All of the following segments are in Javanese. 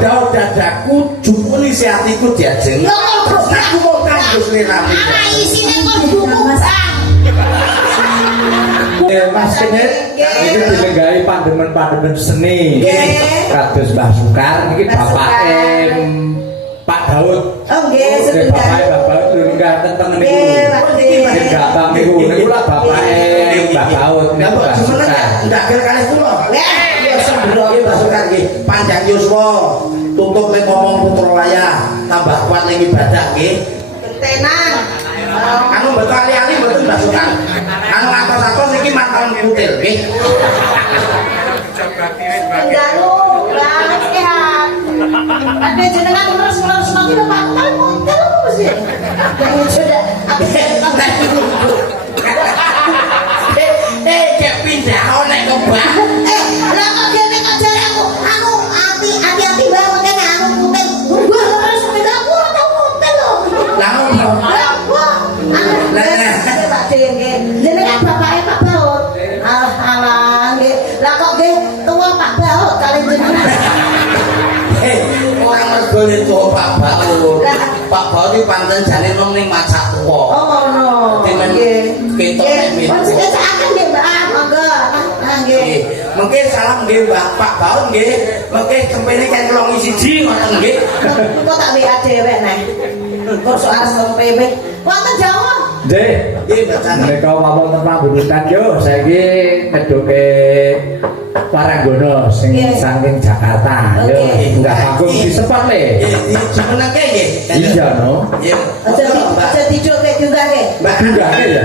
bedal dadaku jupuni si hatiku diajeng. Aku mau kanggo sliramu. Isine kok Mas. Mas Kenet iki dilenggahi pandemen-pandemen seni. Kados Mbah Sukar niki bapake Pak Daud. Oh nggih, sedaya. Bapake Bapak Lungguh tentang niku. Nggih, Bapak niku lah bapake Mbah Daud niku Mbah Sukar. Ndagel kalih kula. Ya sembroh iki Mbah Sukar nggih. Panjang yuswa, tutup nek ngomong putra layah, tambah kuat ning ibadah nggih. Tenan. Anu mboten ali-ali mboten Mbah Sukar. Anu atos-atos niki maton kutil nggih. Enggalo, banget sehat. Ada jenengan terus-terus nanti Pak kan montel apa sih? Jangan sudah. Kayak pindah nek kebak. Lah kok dene kajare aku anu hati-hati banget kan anu montel. Gua terus pindah aku atau montel lho. Lah ngono. Lah Pak Dene. Jenengan bapake Pak Baut. Alah nggih. Lah kok nggih tua Pak Baut kali jenengan. Orang mergo tua Pak Baut. Pak Baut iki pancen jane mung ning macak tuwa. Oh ngono. Nggih. Ketok nek maksudnya seakan nggih Mbak, monggo. Nggih. Mungkin salam nggih Mbak Pak Baut nggih. Mungkin kempene kan kelongi siji ngoten nggih. Kok tak WA dhewek neh. Kok soal PB. Wonten Jawa. Nggih. Mereka mawon pambunutan yo saiki ngedoke Paranggono sing saking Jakarta. Yo enggak panggung disepot le. Semenake nggih. Iya no. Nggih. Aja dijoke juga nggih. Mbak Dungane ya.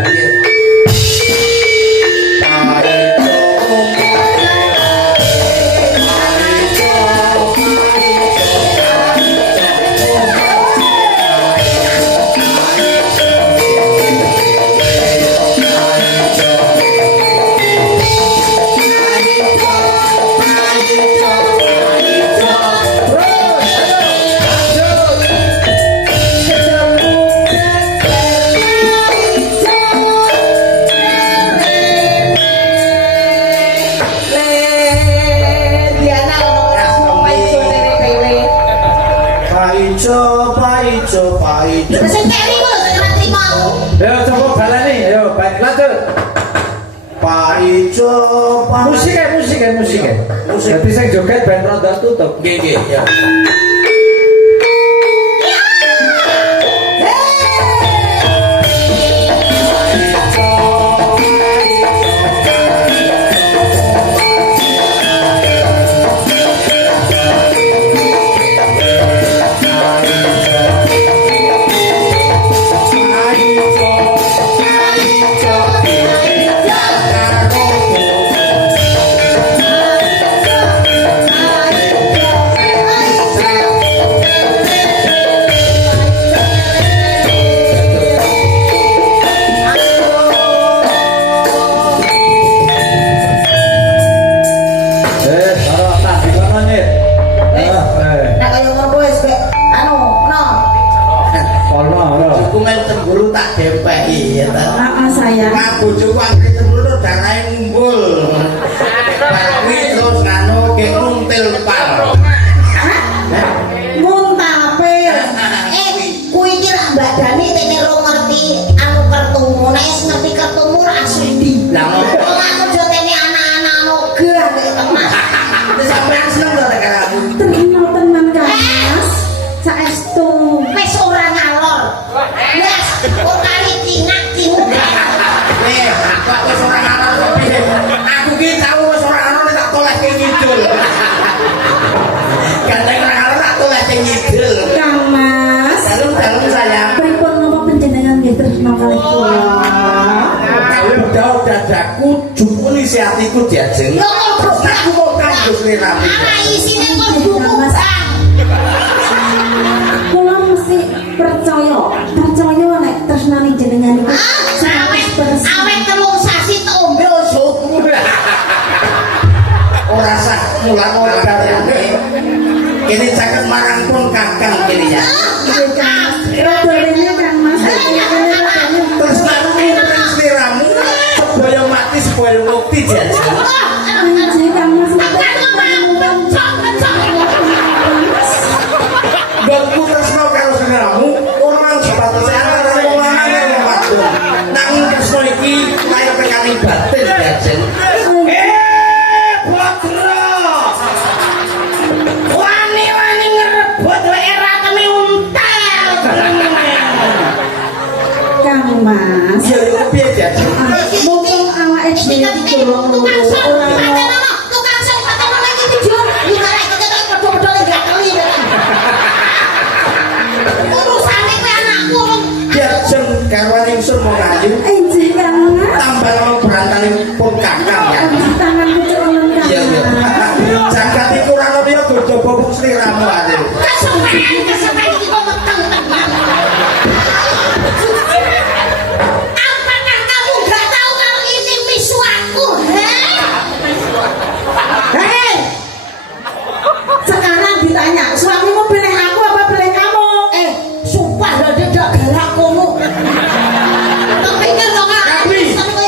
Sing keri kok ora trimo. Ayo coba balani, ayo baik lanjut. Pak Ijo, Musik. Dadi sing joget ben rada tutup. Nggih ya. Bojoku anggere cemburu darahe ngumpul. Kuwi terus nganu ge nguntil pal. Muntape. Kuwi iki lak Mbak Dani tene ro ngerti anu kertumu. Nek wis ngerti kertumu ra asli. Lah ngopo? Aku jo tene anak-anak ogah nek teman. Wis sampean seneng to nek aku. Tenan Kang Mas. Saestu wis ora ngalor. Wes kok kali tingak-tinguk. Kok wis ora ana piye? Aku ki tau wis ora ana tak tolehke ngidul. Gandeng ora ana tak tolehke ngidul. Kang Mas. Dalem sayang. Pripun napa panjenengan nggih tresna kalih kula? Kawe bedal dadaku jupuni si hatiku diajeng. Aku mau kanggo sliramu. Isine kok Mas. Kula mesti percaya nek tresnani jenengan iku awet telung sasi tombe suku. Ora sah mulang-mulang dalane. Kene caket marang pun kakang kene ya. Rodone Kang Mas. Terus nang sliramu supaya mati supaya mukti jajal. Kang Mas. rebut era kami untel. Kang Mas. Iya yo piye jadi? Mumpung awake dhewe iki durung loro ora ono. Tukang sing patono lagi tujuan. Lu karek padha-padha enggak keli. Urusane kowe anakku. Jajeng karwane ingsun mau ngayu. Enjih Kang Mas. Tambah mau berantane pun kakang ya. Tangan kecelon Kang. Iya iya. Jagat iku ora ono yo gojo bobok sliramu ae. Kesampean iki kok meteng tenan. Apakah kamu enggak tahu kalau ini misuaku? Hei. Sekarang ditanya, suamimu pilih aku apa pilih kamu? Sumpah lho tidak galak kono. Kepikir dong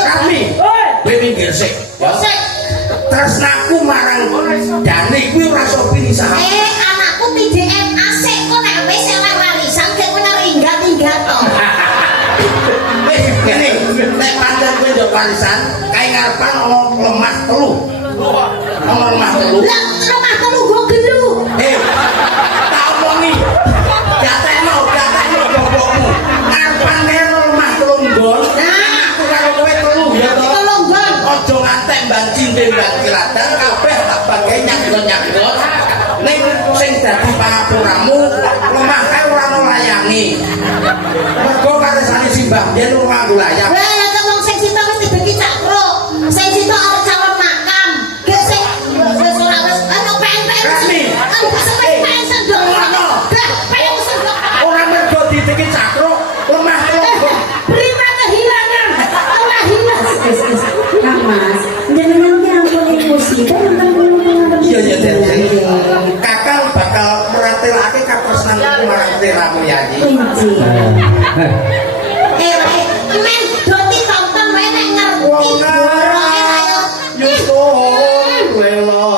Kami. Kowe minggir sik. Ya. Tresnaku marang Dani kuwi ora iso pisah. Anakku TDN asik kok nek wis oleh warisan gek kowe ringgat-ringgat to. Wis ngene, nek pancen kowe ndok warisan, kae ngarepan ono lemah telu. Ono lemah telu. Lah rumah telu go gelu. Tak omongi. Gatekno bobokmu. Ngarepan kae ono lemah telu nggon. Aku karo kowe telu ya to. Tolonggon. Aja ngantek banjing mbak kilatan kabeh tak bagai nyakon-nyakon. Ning sing dadi pangapuramu lemah kae ora ono layangi. Mergo karesane simbah yen ora nganggo layang. Lah ya kan wong sing sita wis dibeki cakro. Sing sita arep calon makam. Gek sing wis ora wis ono PNPN. Rasmi. Kan PNPN sendok. Dah, pengen sendok. Ora mergo ditiki cakro lemah telu. Berita kehilangan. Telah hilang. Kang Mas, jenengan ki ampun emosi, kan tentang pengaruh. Iya iya Dek. Kakang bakal meratelake katresnanku marang sliramu ya iki. Enjih. Men doti tonton wae nek ngerti boroke ayo. Yusun lelo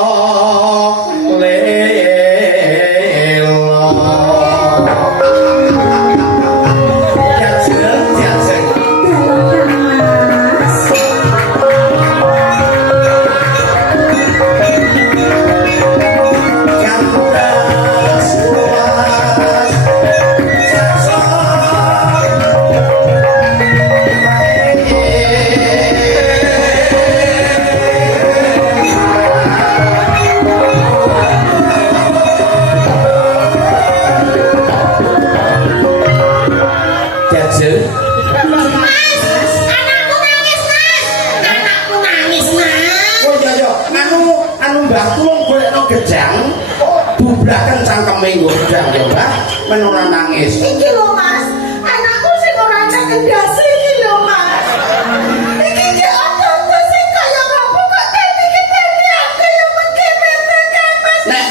Jajeng. Kalau Kang Mas, Kandas luas Jajeng. Mas, anakku nangis, Mas. Anakku nangis, Mas. Oh iya iya, anu Mbah tulung golekno gejang. Bublaken cangkeme nggo gejang ya, Mbah. Men ora nangis. iki lho Mas, anakku sing ora cerdas iki lho Mas. Iki ki opo sing kaya ngopo kok teni kaya mengkene Kang Mas. Nek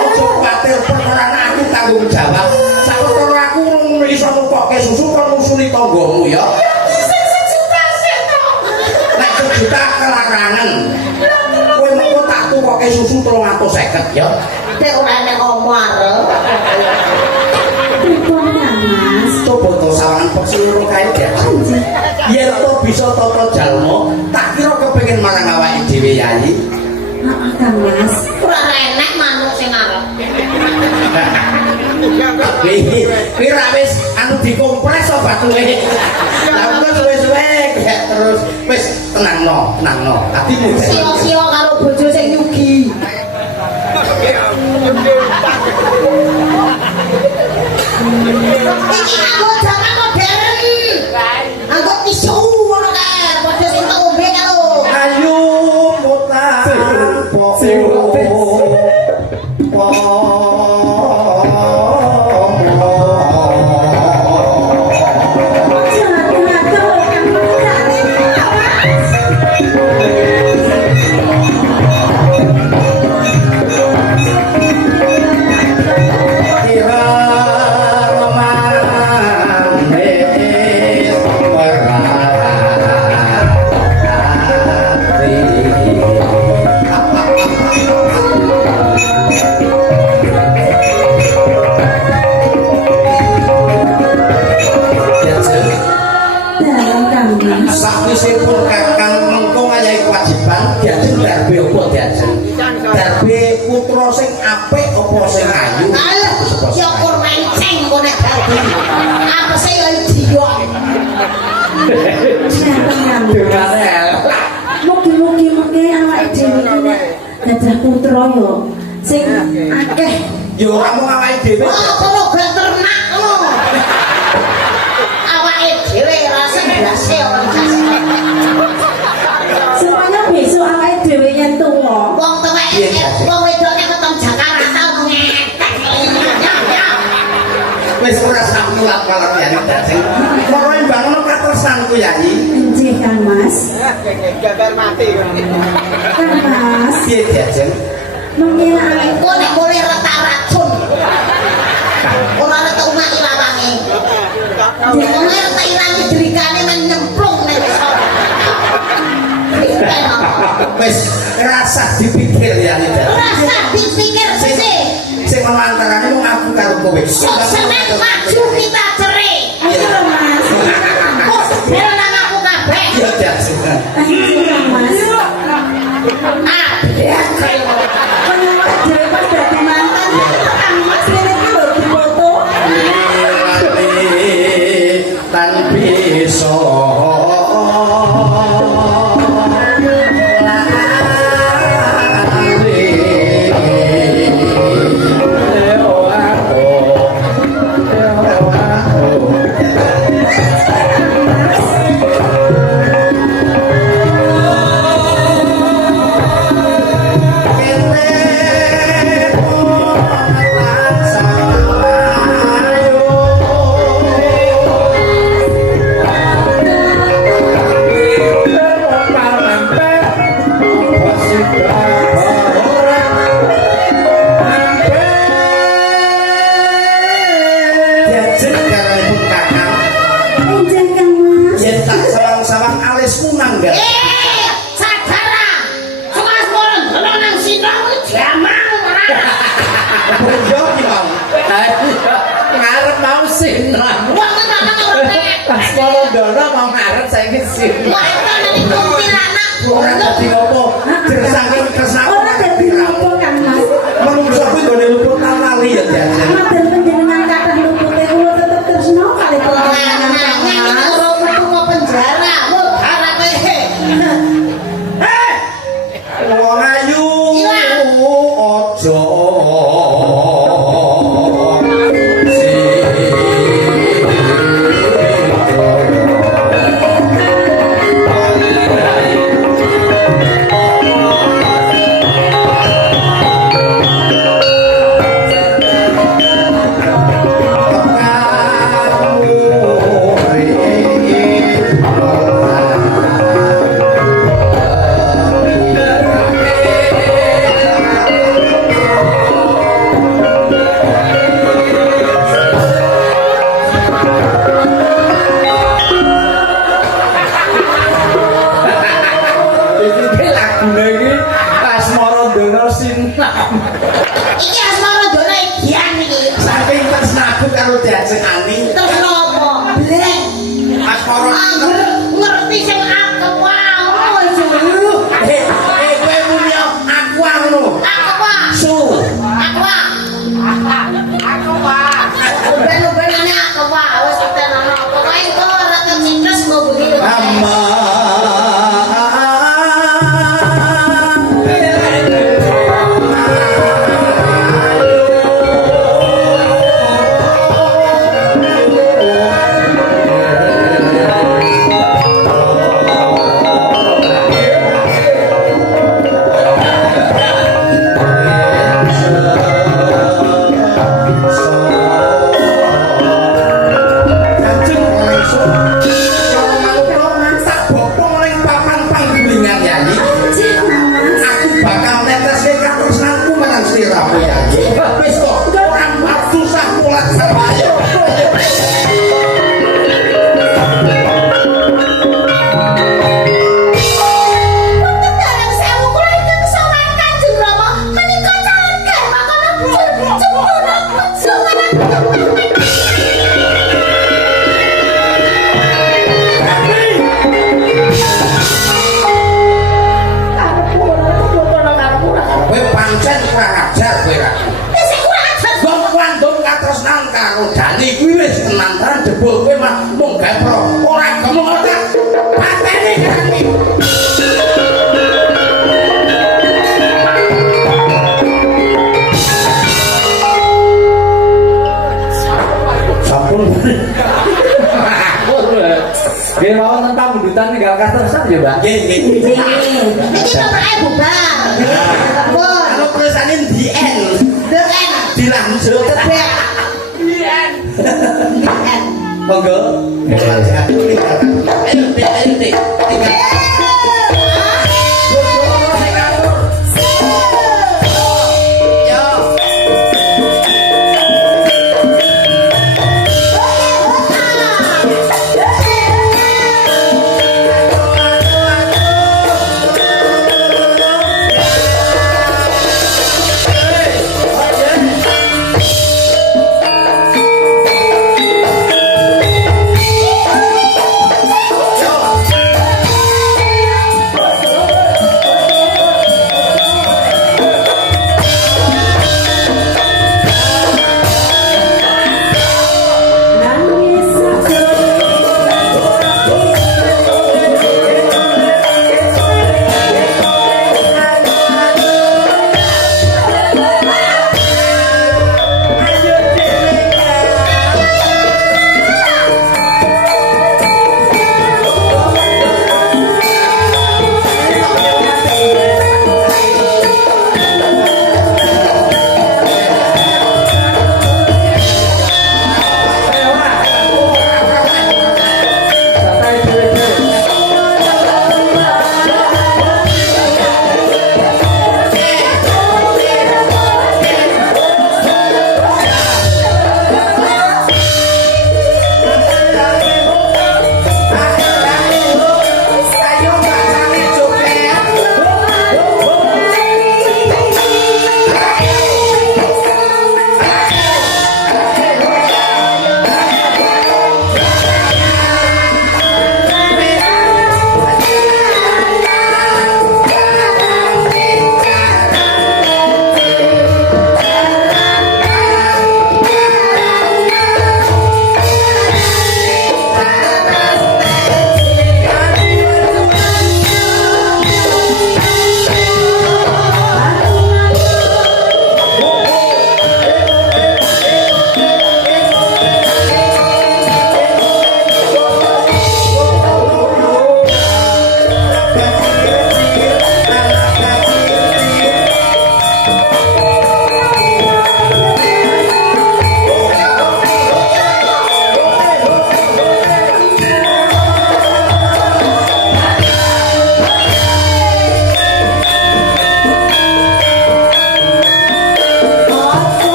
ojo kuwatir perkara aku tanggung jawab. Sawetara aku urung iso nukokke susu kon musuli tanggamu ya. Nek sejuta kelarangan. Kowe mengko tak tukokke susu 350 ya. Dek ora nek omar. Pripun Kang Mas? Coba to sawangan pesilur kae ya. Yen to bisa tata jalma, tak kira kepengin marang awake dhewe yayi. Heeh Kang Mas. Ora enek manuk sing arep. Kuwi ra wis anu dikompres apa batuke. Lah kok suwe-suwe kayak terus wis tenangno. Atimu jare. Sio-sio karo bojo sing nyugi. Iki aku jaman modern. Aku tisu ngono kae, bojo sing ombe karo. Ayu mutar Sakwisipun kakang mengko ngayahi kewajiban diajeng darbe apa diajeng? Darbe putra sing apik apa sing ayu? Alah, Ya kurma enceng kok nek dadi. Apa sih ya idiot. Dungane. Mugi-mugi awake dhewe iki dadah putra yo sing akeh. Yo kamu awake dhewe. Oh, kono gak ternak ngono. Awake dhewe rasa blase ora dikasih. Semuanya besok awake dhewe yen tuwa. Wong tuweke wong wedoke ketemu Jakarta ngetek. Wis ora sak mulat malah ya dadi. Moroe bangun katresanku Yai. Nggih Kang Mas. Gambar mati. Kang Mas, Piye Jajeng? mengira Kok nek boleh retak racun. Ora retak umak ilawange. Wong retak ilangi drikane men nyemplung nek Wis rasa dipikir ya Yai. rasa dipikir sih. Sing melantarane wong aku karo kowe. Semen maju kita cerai. ayo Mas. Bos bel nang aku kabeh. Iya Jajeng. Ayo Kang Mas. Ah, ya kayo. Penawar dhewe pas dadi mantan Kang Mas rene iki lho difoto. Tan bisa Enjang Kang Mas. yen tak sawang-sawang alismu nanggal. Sadara. Sekelas moron dono nang sitong jamang ora. Yo ki mau. Ngarep mau sinan. Wong tenan ora. Pas Polondono mau ngarep saiki sinan. Wah, tenan iki kuntilanak. Ora dadi opo. Jersane tresnaku Ora dadi apa Kang Mas. menungso kuwi gone luput lali ya Jajeng. Madan panjenengan kathah lupute kula tetep tresno kali panjenengan Kang Mas. Penjara, harape. Wong ayu aja Iki lagune iki pas Polondono sinan. Iki asmara dono edian iki. saking tresnaku karo Jajeng Ani. Terus nopo? Bleng. Asmara Angger ngerti sing aku wae jero. kowe muni aku ngono. Aku wae. Su. Aku wae. Aku wae. Ben-benane aku wae wis tenan apa wae kok ora kecitres kok begitu. Amma pancen kurang ajar kowe ra. jebul kowe mah mung gawe pro. Ora ngomong ora. Patene kan iki. Sampun. Nggih mawon tentang bundutan tinggal katesan ya, Mbak. Nggih, nggih. Niki nomornya bubar. Ampun. Kalau tulisane di N Dengan dilanjut. gebek. Monggo. Ayo, Dik. Tinggal.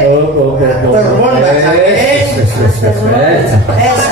Oh. Turun Mbak Saking. Wes. Eh,